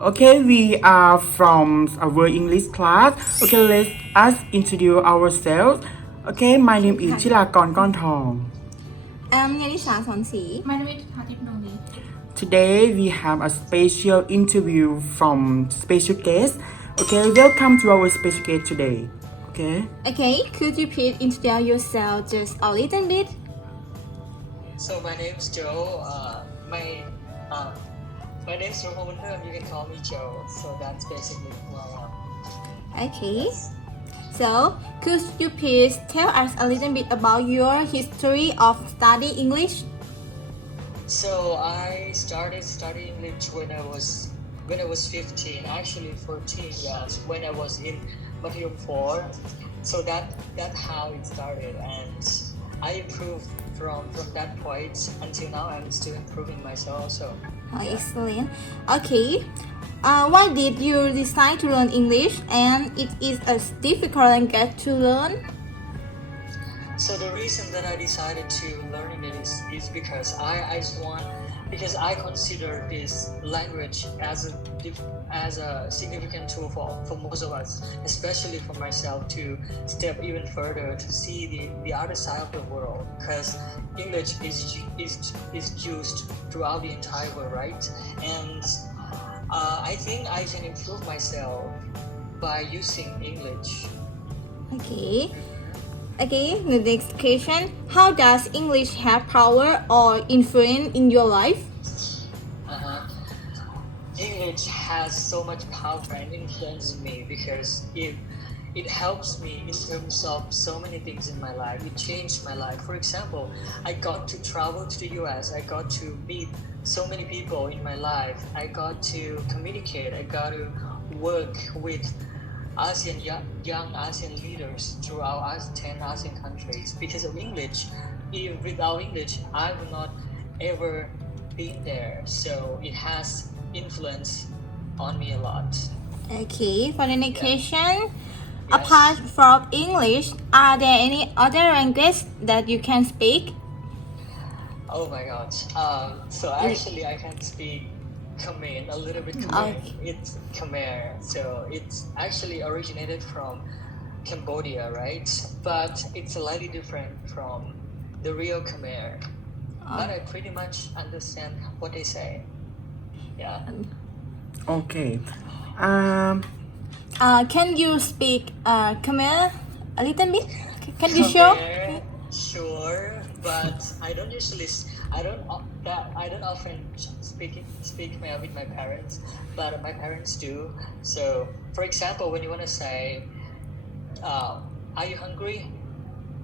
Okay, we are from our English class. Okay, let us introduce ourselves. Okay, my name is Hi. Chirakon Konthong. I'm Yanisa Sornsri. My name is Juthatip Duangdee. Today we have a special interview from special guest. Okay, welcome to our special guest today. Okay. Okay, could you please introduce yourself just a little bit? So my name's Joe. My name's Chirakon Konthong. You can call me Joe. So that's basically who I am. Okay. Yes. So, could you please tell us a little bit about your history of study English? So I started studying English when I was 15, actually 14 years, when I was in Mathayom 4. So that how it started, and I improved from that point until now. I'm still improving myself also. Oh, excellent. Okay. Why did you decide to learn English, and it is a difficult language to learn? So the reason that I decided to learn it is because because I consider this language as a significant tool for most of us, especially for myself, to step even further to see the other side of the world, because English is used throughout the entire world, right? And I think I can improve myself by using English. Okay. Okay, the next question. How does English have power or influence in your life? Uh-huh. English has so much power and influences me because it helps me in terms of so many things in my life. It changed my life. For example, I got to travel to the US. I got to meet so many people in my life. I got to communicate. I got to work with young ASEAN leaders throughout 10 ASEAN countries because of English. If without English, I would not ever been there. So it has influence on me a lot. Okay, for the next Yeah. question. Yes. Apart from English, are there any other languages that you can speak? Oh my God. So actually, I can speak Khmer, a little bit Khmer. Okay. It's Khmer. So it's actually originated from Cambodia, right? But it's slightly different from the real Khmer. But I pretty much understand what they say. Yeah. Okay. Can you speak Khmer a little bit? Can you show? Khmer, sure, but I don't usually. I don't often speak Khmer with my parents, but my parents do. So, for example, when you want to say, "Are you hungry?"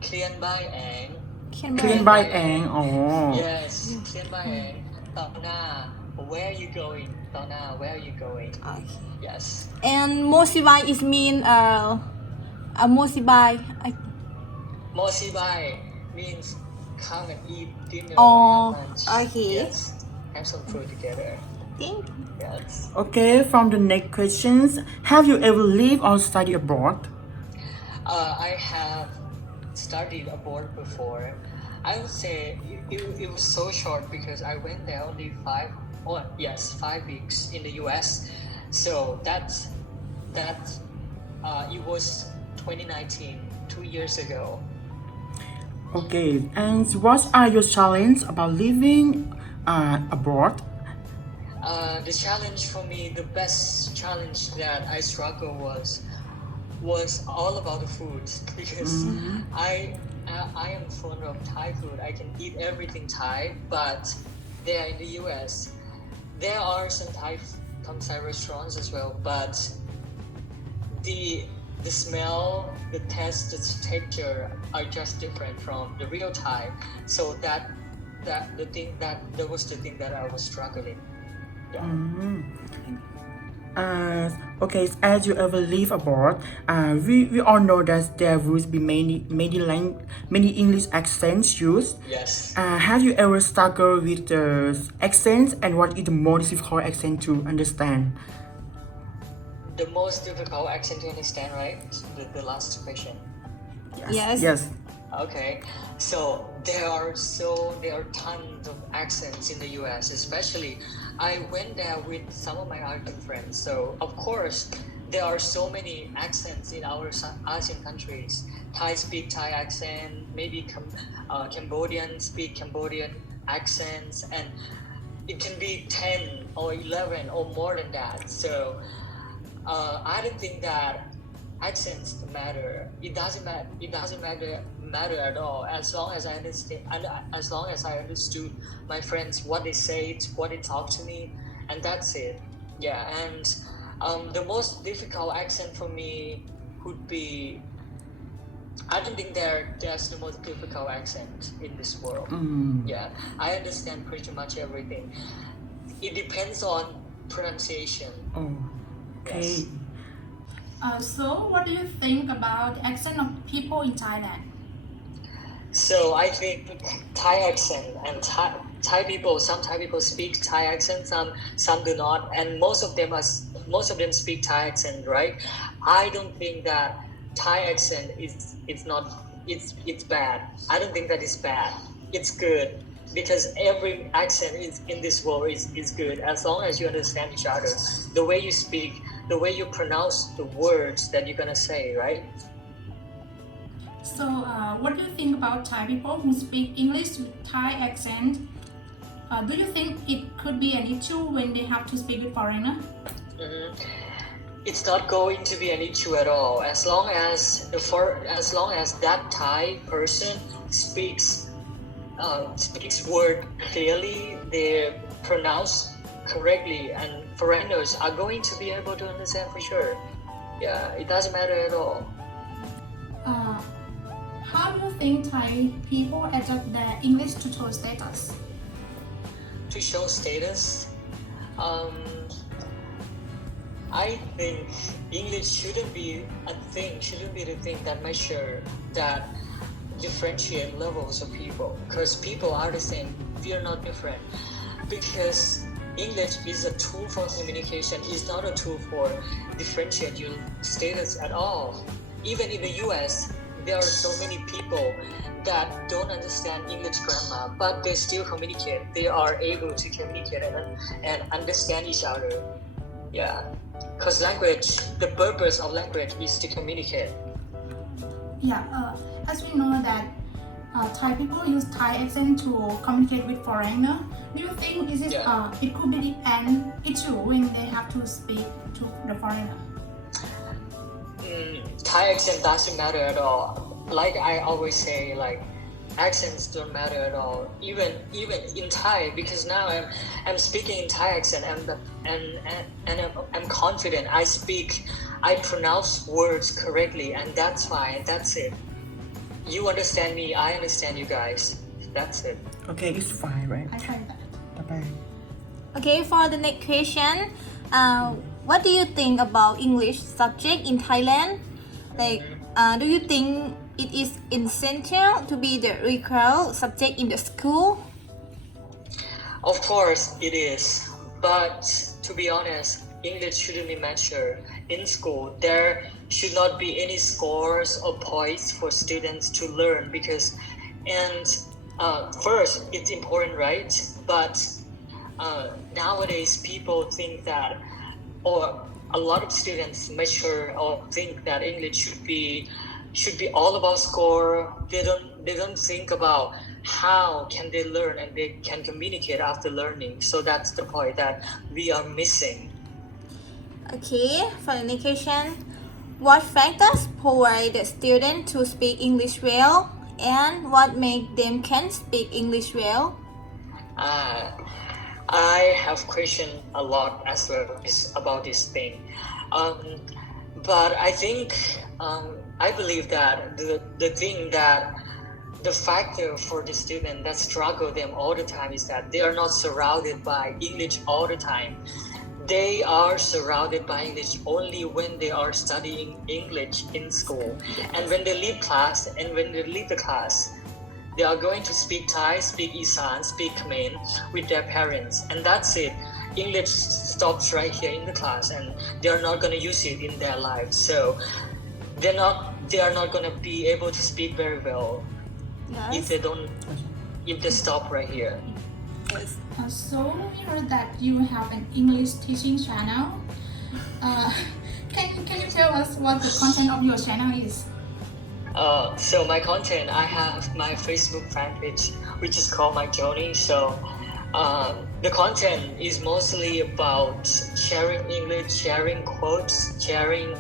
Clean by ang. Can Clean I? by Ang. Oh. Yes, clean by ang. Tao na, where are you going? Tao na, where are you going? Okay. Yes. And Mosibai is mean Mosibai. Mosibai means come and eat dinner Oh, or have lunch. okay. Yes. Have some food together. Thank Yes. Okay, from the next questions. Have you ever lived or studied abroad? I have studied abroad before. I would say it was so short because I went there only 5 weeks in the US. So it was 2019, 2 years ago. Okay, and what are your challenges about living abroad? The challenge for me, the best challenge that I struggle was all about the food because I am fond of Thai food. I can eat everything Thai, but there in the US, there are some Thai restaurants as well, but the smell, the taste, the texture are just different from the real Thai. So that was the thing that I was struggling. Yeah. Okay, as you ever live abroad, we all know that there will be many English accents used. Yes. Have you ever struggled with the accents, and what is the most difficult accent to understand? The most difficult accent to understand, right? The last question. Yes. Yes. Okay, there are tons of accents in the U.S. Especially, I went there with some of my Asian friends. So of course, there are so many accents in our Asian countries. Thai speak Thai accent, maybe Cambodian speak Cambodian accents, and it can be 10 or 11 or more than that. So I don't think that accents matter. It doesn't matter. It doesn't matter at all. As long as I understand, and as long as I understood my friends what they say, what they talk to me, and that's it. Yeah, and the most difficult accent for me would be. I don't think there's the most difficult accent in this world. Yeah, I understand pretty much everything. It depends on pronunciation. Oh, okay. Yes. So, what do you think about the accent of people in Thailand? So I think Thai accent and Thai people, some Thai people speak Thai accent, some do not, and most of them speak Thai accent, right? I don't think that Thai accent is not it's bad. I don't think that is bad. It's good because every accent is in this world is good as long as you understand each other. The way you speak, the way you pronounce the words that you're gonna say, right? So, what do you think about Thai people who speak English with Thai accent? Do you think it could be an issue when they have to speak with foreigner? Mhm. It's not going to be an issue at all as long as that Thai person speaks word clearly, they pronounce correctly, and foreigners are going to be able to understand for sure. Yeah, it doesn't matter at all. Uh, how do you think Thai people adjust their English to show status? To show status, um, I think English shouldn't be the thing that measure that differentiate levels of people, because people are the same. We are not different. Because English is a tool for communication, is not a tool for differentiate your status at all. Even in the US, there are so many people that don't understand English grammar, but they still communicate. They are able to communicate and understand each other. Yeah, because language, the purpose of language is to communicate. Yeah, as we know that Thai people use Thai accent to communicate with foreigner. Do you think this is Yeah. it could be an issue when they have to speak to the foreigner? Thai accent doesn't matter at all. Like I always say, like accents don't matter at all. Even in Thai, because now I'm speaking in Thai accent and I'm confident. I pronounce words correctly, and that's fine. That's it. You understand me. I understand you guys. That's it. Okay, it's fine, right? I try that. Bye-bye. Okay, for the next question, what do you think about English subject in Thailand? Like, do you think it is essential to be the required subject in the school? Of course, it is. But to be honest, English shouldn't be measured in school. There should not be any scores or points for students to learn because, and first, it's important, right? But nowadays, people think that, or a lot of students measure or think that English should be all about score. They don't think about how can they learn and they can communicate after learning. So that's the point that we are missing. Okay, for the next question, what factors provide the student to speak English well, and what make them can speak English well? I have questioned a lot as well about this thing, but I think I believe that the factor for the student that struggle them all the time is that they are not surrounded by English all the time. They are surrounded by English only when they are studying English in school, and when they leave class and when they leave the class, they are going to speak Thai, speak Isan, speak Khmer with their parents, and that's it. English stops right here in the class, and they are not going to use it in their lives. So they are not going to be able to speak very well Yes. if they stop right here. Yes. So we heard that you have an English teaching channel. Uh, can you tell us what the content of your channel is? So my content, I have my Facebook fan page, which is called My Journey. So the content is mostly about sharing English, sharing quotes, sharing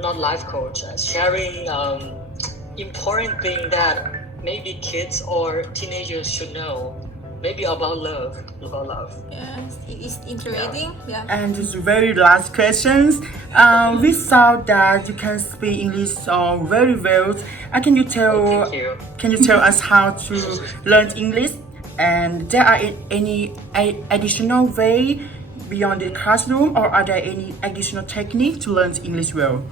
not life coach, sharing important thing that maybe kids or teenagers should know, maybe about love. Yes. It is interesting. Yeah. And just very last questions. We saw that you can speak English very well. Can you tell Thank you. us how to learn English? And there are any additional way beyond the classroom, or are there any additional technique to learn English well?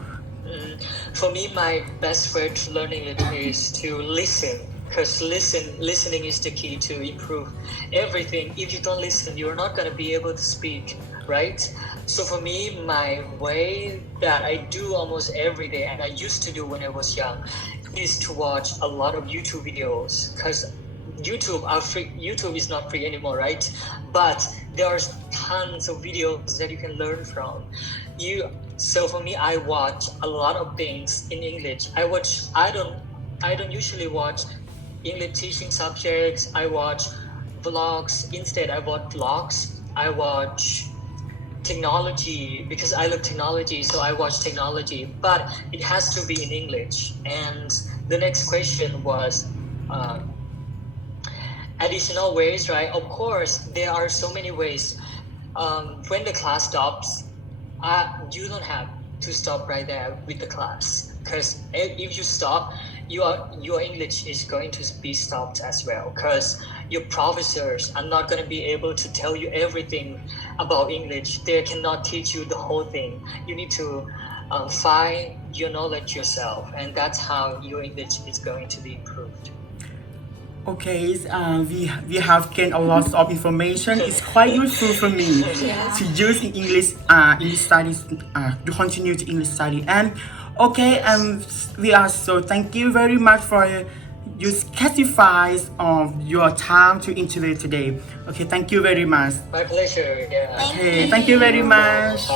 For me, my best way to learn English is to listen, because listening is the key to improve everything. If you don't listen, you're not going to be able to speak, right? So for me, my way that I do almost every day, and I used to do when I was young, is to watch a lot of YouTube videos, because YouTube is not free anymore, right? But there are tons of videos that you can learn from. So for me, I watch a lot of things in English. I don't usually watch English teaching subjects. I watch vlogs. Instead, I watch vlogs. I watch technology, because I love technology, so I watch technology, but it has to be in English. And the next question was additional ways, right? Of course, there are so many ways. When the class stops, you don't have to stop right there with the class, because if you stop, your English is going to be stopped as well, because your professors are not going to be able to tell you everything about English. They cannot teach you the whole thing. You need to find your knowledge yourself, and that's how your English is going to be improved. Okay, we have gained a lot of information. It's quite useful for me to use in English studies, to continue to English study. And okay, we are so thank you very much for you sacrifice of your time to interview today. Okay, thank you very much. My pleasure. Yeah. Okay, thank you very much.